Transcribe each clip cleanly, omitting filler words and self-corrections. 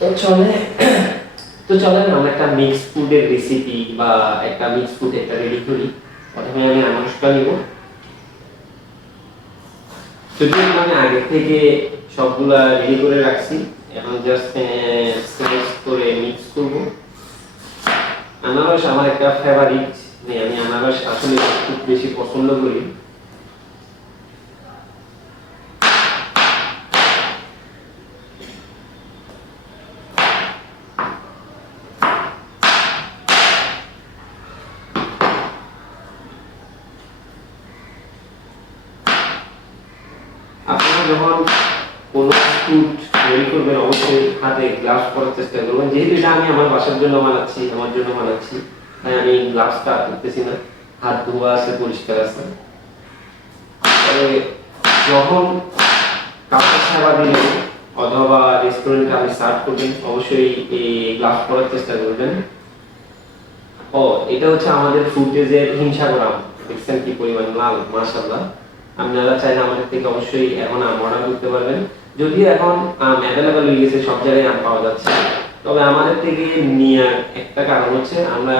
তো চলে তো চলেন আমরা একটা মিক্স ফুডের রেসিপি বা একটা মিক্স ফুড একটা রেডি করি। প্রথমে আমি আনারসটা নিব। যদিও আমি আগে থেকে সবগুলা রেডি করে রাখছি, এখন জাস্ট স্লাইস করে মিক্স করব। আনারস আমার একটা ফেভারিট, আমি আনারস আসলে খুব বেশি পছন্দ করি। আপনারা যখন কোনো ফুড তৈরি করবেন অবশ্যই হাতে গ্লাভস পরার চেষ্টা করবেন। যেহেতু এটা আমি আমার বাসার জন্য বানাচ্ছি, আমার জন্য বানাচ্ছি, তাই আমি গ্লাভসটা করতেছি না, হাত ধোয়া আছে, পরিষ্কার আছে। তবে যখন কাউকে সেবা দিলেন অথবা রেস্টুরেন্টে আপনি সার্ভ করবেন অবশ্যই এই গ্লাভস পরার চেষ্টা করবেন। ও এটা হচ্ছে আমাদের ফুটেজের হিমসাগর আম, দেখছেন কি পরিমাণ লাল, মাশাআল্লাহ। আপনারা চাইলে আমাদের থেকে অবশ্যই এখন আম অর্ডার করতে পারবেন। যদিও এখন আম অ্যাভেলেবল হয়ে গেছে, সব জায়গায় আম পাওয়া যাচ্ছে, তবে আমাদের থেকে নেওয়ার একটা কারণ হচ্ছে আমরা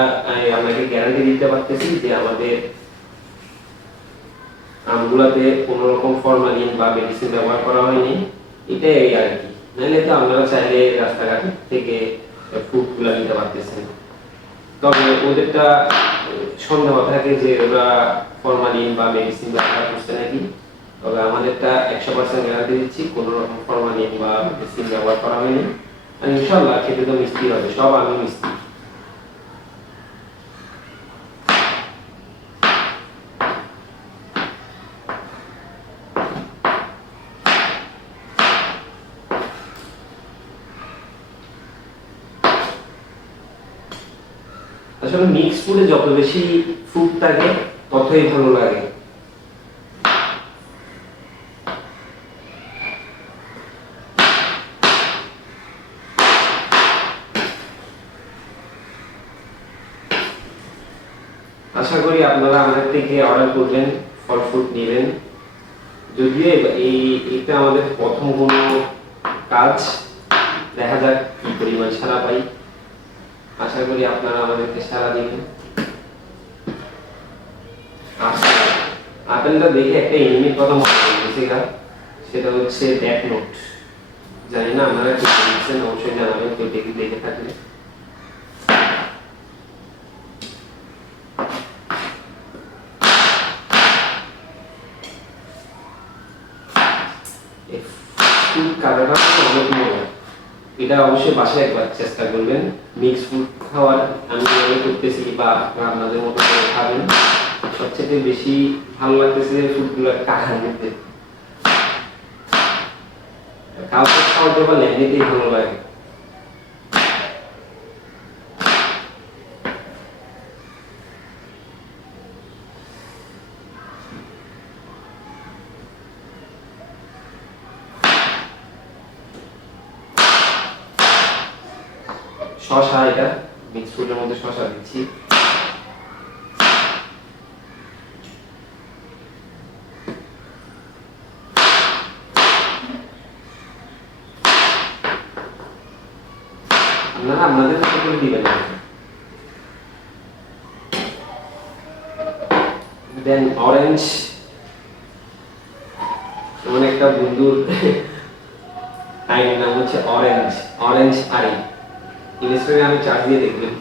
আপনাকে গ্যারান্টি দিতে পারতেছি যে আমাদের আমগুলাতে কোনো রকম ফরমালিন বা মেডিসিন ব্যবহার করা হয়নি, এটাই আর কি। নাহলে তো আপনারা চাইলে রাস্তাঘাট থেকে ফুডগুলো নিতে পারতেছেন। তবে ওদেরটা সন্দেহ থাকে যে ওরা ফরমালিন বা মেডিসিন ব্যবহার করছে নাকি। তবে আমাদেরটা 100% গ্যারান্টি দিচ্ছি কোনো রকম ফরমালিন বা মেডিসিন ব্যবহার করা হয়নি। আর ইনশাআল্লাহ খেতে তো মিষ্টি হবে, সব আমি মিষ্টি। আসলে মিক্স ফুডে যত বেশি ফুড থাকে ততই ভালো লাগে। আশা করি আপনারা আমাদের থেকে অর্ডার করবেন, ফল ফ্রুট নেবেন। যদিও এটা আমাদের প্রথম কোনো কাজ, দেখা যাক কি পরিমাণ সাড়া পাই। আশা করি আপনারা আমাদেরকে সাড়া দিবেন। আপেলটা দেখে একটা এনিমির কথা মনে পড়েছে, সেটা হচ্ছে ডেথ নোট। জানি না আপনারা কি বলছেন, অবশ্যই জানাবেন কেউ দেখে থাকলে। এটা অবশ্যই বাসায় একবার চেষ্টা করবেন, মিক্স ফুড খাওয়ার। আমি মনে করতেছি বা আপনারা আপনাদের মতো করে খাবেন। সবচেয়ে বেশি ভালো লাগতেছে ফুডগুলো কাঁঠার মধ্যে, কাউকে খাওয়াতে পারলে এমনিতেই ভালো লাগে। শশা, এটা মিক্স ফুডের মধ্যে শশা দিচ্ছি। আপনারা আপনাদের মতো করে দিবেন। দেন অরেঞ্জ, এমন একটা বন্ধুর আইডির নাম হচ্ছে অরেঞ্জ, অরেঞ্জ আই। ইনস্টাগ্রামে চার্জ দিয়ে দেখবেন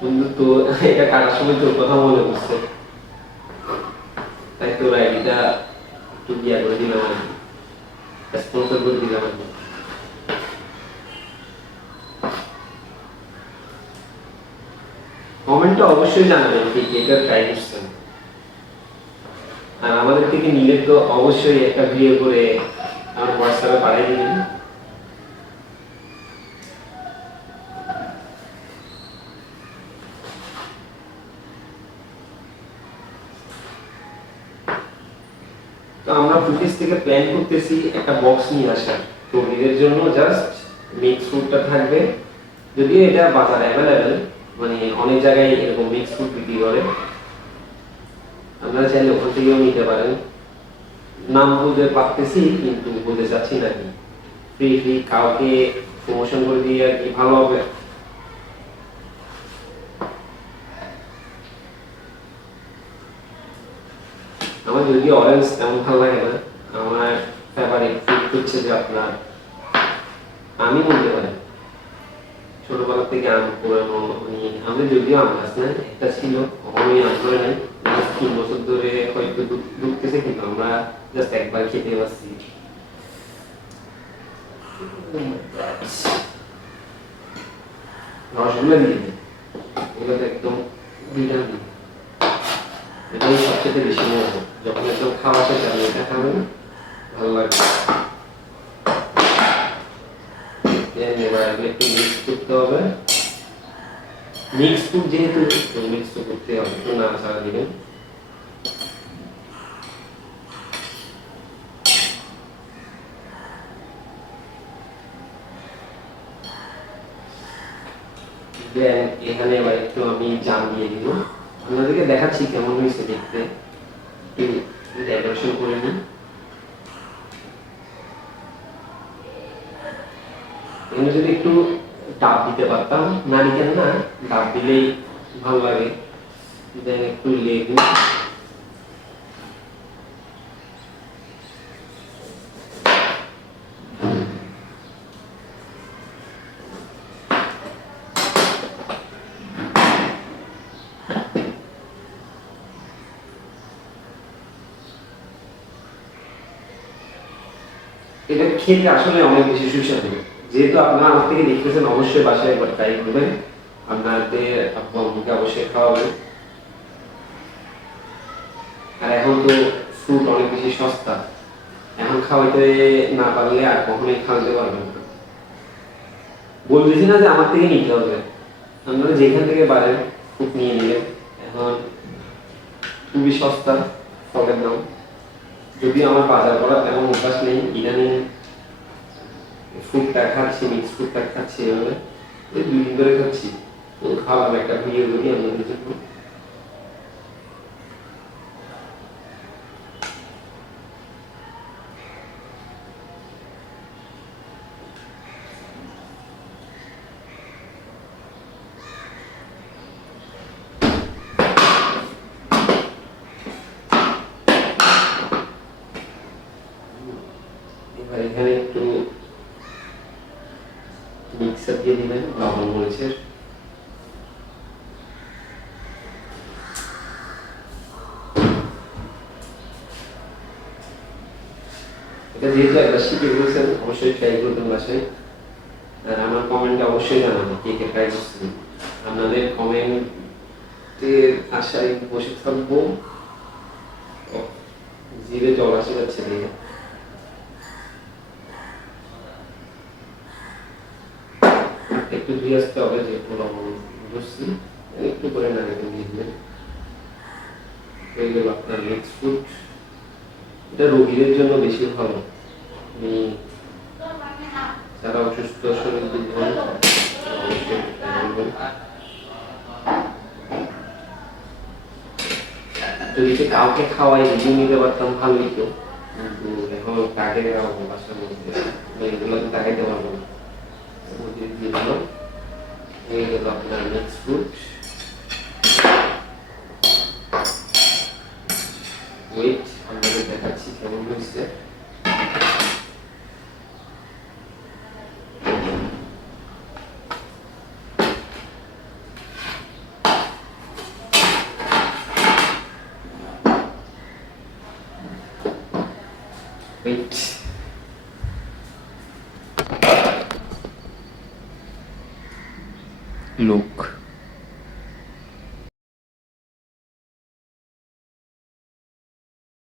বন্ধু। তো এটা কাটার সময় তোর কথা মনে পড়ছে, তাই তোর আইডিটা একটু গিয়া করে দিলাম আর কি, স্পন্সর করে দিলাম আর কি। কমেন্টে অবশ্যই জানাবেন কি এটা ট্রাই করছেন। আর আমাদের থেকে নিলে তো অবশ্যই একটা ভিডিও করে আমার হোয়াটসঅ্যাপে পাঠিয়ে দিবেন। তো আমরা ফুটেজ থেকে প্ল্যান করতেছি একটা বক্স নিয়ে আসার, তো এর জন্য জাস্ট মিক্স ফুডটা থাকবে। যদিও এটা বাজারে অ্যাভেলেবেল, মানে অনেক জায়গায় এরকম মিক্স ফুড বিক্রি করে, আপনারা চাইলে ওখান থেকেও নিতে পারেন। নাম বলতে পারতেছি কিন্তু বলতে চাচ্ছি না কি ফ্রি ফ্রি কাউকে প্রমোশন করে দিয়ে আর কি ভালো হবে। আমার যদি অরেঞ্জ তেমন ভালো লাগে না, আমার ফেভারিট ফুড হচ্ছে যে আপনার, আমি বলতে পারি ছোটবেলা থেকে আম পুরানো মানে আমাদের যদিও আম গাছ না একটা ছিল, কখনোই আম করে নাই, 3 বছর ধরে হয়তো ঢুকতেছে কিন্তু আমরা জাস্ট একবার খেতে পারছি। রসগোল্লা দিয়ে দিই, এগুলো তো একদম ভিটামিন, এটাই সবচেয়ে বেশি মজা। যখন একদম খাওয়া শেষ আপনি এটা খাবেন ভালো লাগবে। এবার একটু মিক্স করতে হবে, মিক্স ফুড যেহেতু মিক্স তো করতে হবে, একটু নাড়াচাড়া দিবেন। দেন এখানে এবার একটু আমি জাম দিয়ে দিব, আপনাদেরকে দেখাচ্ছি কেমন হয়েছে দেখতে, একটু ডেকোরেশন করে নিই। এখানে যদি একটু ডাব দিতে পারতাম, নারিকেল না ডাব দিলেই ভালো লাগে। দেন একটু লেবু, এটা খেতে আসলে অনেক বেশি সুস্বাদু। যেহেতু আপনারা আমার থেকে দেখতেছেন, অবশ্যই বাসায় একবার ট্রাই করবেন, আপনাদের আব্বু আম্মুকে অবশ্যই খাওয়াবেন। আর এখন তো ফ্রুট অনেক বেশি সস্তা, এখন খাওয়াইতে না পারলে আর কখনোই খাওয়াতে পারবেন না। বলতেছি না যে আমার থেকে নিতে হবে, আপনারা যেখান থেকে পারেন ফ্রুট নিয়ে নিলেন। এখন খুবই সস্তা ফলের দাম, যদিও আমার বাজার করা তেমন অভ্যাস নেই, ইদানিং ফ্রুটটা খাচ্ছি, মিক্স ফ্রুটটা খাচ্ছি, এভাবে এই 2 দিন ধরে খাচ্ছি। তো খাওয়ালাম একটা ভিডিও করি আপনাদের জন্য। এবার এখানে একটু মিক্সার দিয়ে দিবেন লবণ মরিচের, এটা যেহেতু একবার শিখে বলছেন অবশ্যই ট্রাই করবেন বাসায়। আর আমার কমেন্টে অবশ্যই জানাবেন কে কে ট্রাই করছেন, আপনাদের কমেন্টের আশায় বসে থাকবো। জিভে জল আসে যাচ্ছে দেখে। একটু ধুয়ে আসতে হবে যেহেতু লবণ ধরছি, একটু করে নারিকেল দিয়ে দিবেন। হয়ে গেল আপনার মিক্স ফ্রুট। এটা রোগীদের জন্য বেশি ভালো, আপনি যারা অসুস্থ শরীর দুর্বল অবশ্যই করবেন। যদি কাউকে খাওয়াই রিভিউ নিতে পারতাম ভালোই তো, কিন্তু এখন কাকে খাওয়াবো বাসার মধ্যে, এগুলো তো তাকাইতে পারবো না। দিয়ে দিল, এই গেল আপনার মিক্স ফ্রুট। ওয়েট আপনাদের দেখাচ্ছি কেমন হয়েছে। Wait, look